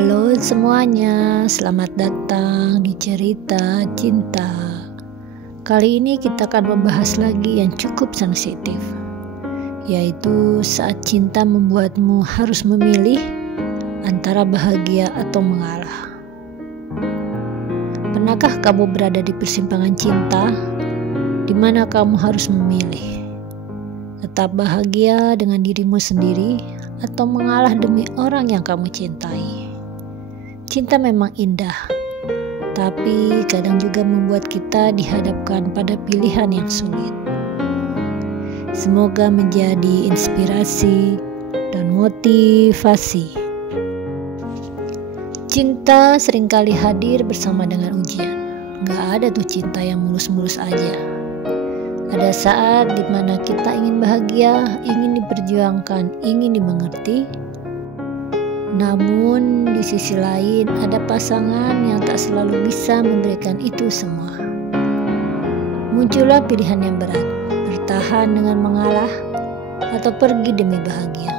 Halo semuanya, selamat datang di cerita cinta. Kali ini kita akan membahas lagi yang cukup sensitif, yaitu saat cinta membuatmu harus memilih antara bahagia atau mengalah. Pernahkah kamu berada di persimpangan cinta, di mana kamu harus memilih tetap bahagia dengan dirimu sendiri atau mengalah demi orang yang kamu cintai? Cinta memang indah, tapi kadang juga membuat kita dihadapkan pada pilihan yang sulit. Semoga menjadi inspirasi dan motivasi. Cinta seringkali hadir bersama dengan ujian. Gak ada tuh cinta yang mulus-mulus aja. Ada saat dimana kita ingin bahagia, ingin diperjuangkan, ingin dimengerti. Namun di sisi lain ada pasangan yang tak selalu bisa memberikan itu semua. Muncullah pilihan yang berat, bertahan dengan mengalah atau pergi demi bahagia.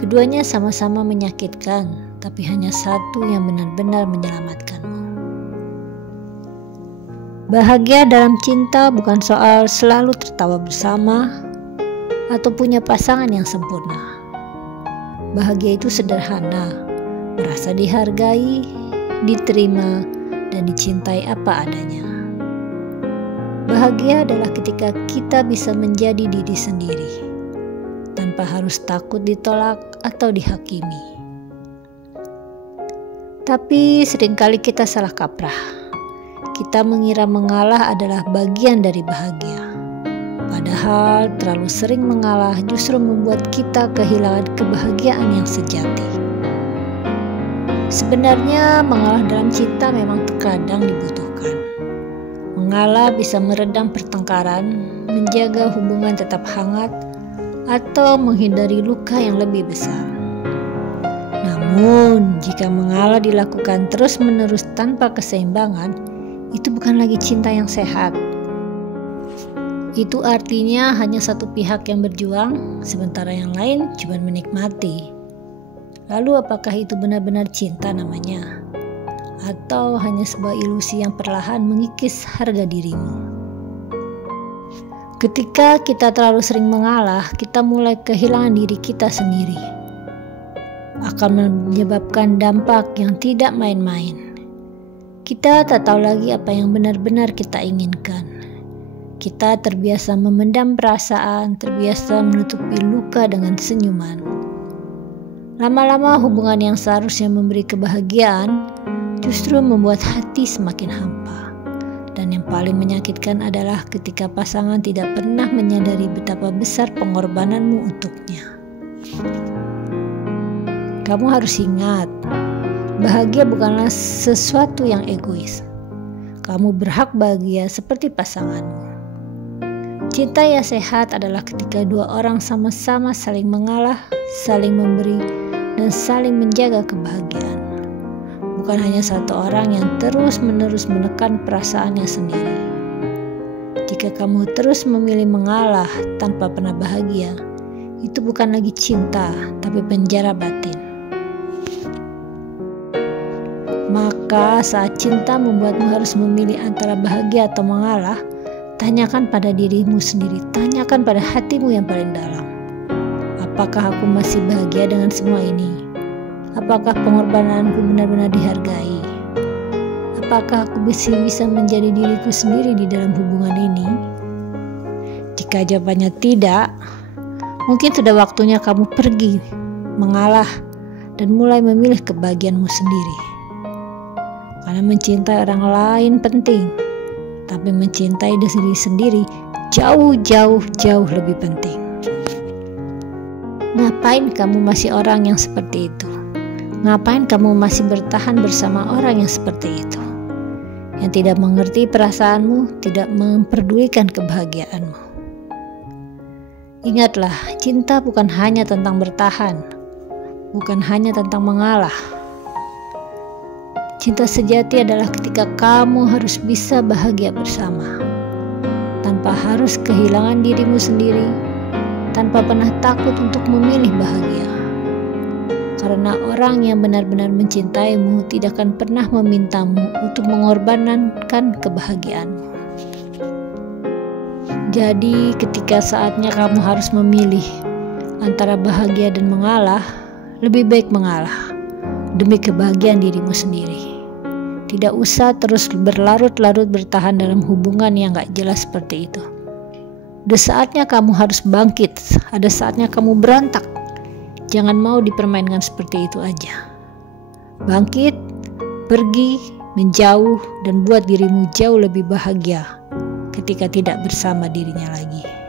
Keduanya sama-sama menyakitkan, tapi hanya satu yang benar-benar menyelamatkanmu. Bahagia dalam cinta bukan soal selalu tertawa bersama atau punya pasangan yang sempurna. Bahagia itu sederhana, merasa dihargai, diterima, dan dicintai apa adanya. Bahagia adalah ketika kita bisa menjadi diri sendiri, tanpa harus takut ditolak atau dihakimi. Tapi seringkali kita salah kaprah. Kita mengira mengalah adalah bagian dari bahagia. Padahal terlalu sering mengalah justru membuat kita kehilangan kebahagiaan yang sejati. Sebenarnya mengalah dalam cinta memang terkadang dibutuhkan. Mengalah bisa meredam pertengkaran, menjaga hubungan tetap hangat, atau menghindari luka yang lebih besar. Namun, jika mengalah dilakukan terus-menerus tanpa keseimbangan, itu bukan lagi cinta yang sehat. Itu artinya hanya satu pihak yang berjuang, sementara yang lain cuma menikmati. Lalu apakah itu benar-benar cinta namanya? Atau hanya sebuah ilusi yang perlahan mengikis harga dirimu? Ketika kita terlalu sering mengalah, kita mulai kehilangan diri kita sendiri. Akan menyebabkan dampak yang tidak main-main. Kita tak tahu lagi apa yang benar-benar kita inginkan. Kita terbiasa memendam perasaan, terbiasa menutupi luka dengan senyuman. Lama-lama hubungan yang seharusnya memberi kebahagiaan justru membuat hati semakin hampa. Dan yang paling menyakitkan adalah ketika pasangan tidak pernah menyadari betapa besar pengorbananmu untuknya. Kamu harus ingat, bahagia bukanlah sesuatu yang egois. Kamu berhak bahagia seperti pasanganmu. Cinta yang sehat adalah ketika dua orang sama-sama saling mengalah, saling memberi, dan saling menjaga kebahagiaan. Bukan hanya satu orang yang terus-menerus menekan perasaannya sendiri. Jika kamu terus memilih mengalah tanpa pernah bahagia, itu bukan lagi cinta, tapi penjara batin. Maka saat cinta membuatmu harus memilih antara bahagia atau mengalah, tanyakan pada dirimu sendiri, tanyakan pada hatimu yang paling dalam. Apakah aku masih bahagia dengan semua ini? Apakah pengorbananku benar-benar dihargai? Apakah aku bisa menjadi diriku sendiri di dalam hubungan ini? Jika jawabannya tidak, mungkin sudah waktunya kamu pergi, mengalah, dan mulai memilih kebahagiaanmu sendiri. Karena mencintai orang lain penting, tapi mencintai diri sendiri jauh lebih penting. Ngapain kamu masih orang yang seperti itu? Ngapain kamu masih bertahan bersama orang yang seperti itu? Yang tidak mengerti perasaanmu, tidak memperdulikan kebahagiaanmu. Ingatlah, cinta bukan hanya tentang bertahan, bukan hanya tentang mengalah. Cinta sejati adalah ketika kamu harus bisa bahagia bersama, tanpa harus kehilangan dirimu sendiri, tanpa pernah takut untuk memilih bahagia. Karena orang yang benar-benar mencintaimu tidak akan pernah memintamu untuk mengorbankan kebahagiaanmu. Jadi ketika saatnya kamu harus memilih antara bahagia dan mengalah, lebih baik mengalah demi kebahagiaan dirimu sendiri. Tidak usah terus berlarut-larut bertahan dalam hubungan yang gak jelas seperti itu. Ada saatnya kamu harus bangkit, ada saatnya kamu berontak. Jangan mau dipermainkan seperti itu aja. Bangkit, pergi, menjauh, dan buat dirimu jauh lebih bahagia ketika tidak bersama dirinya lagi.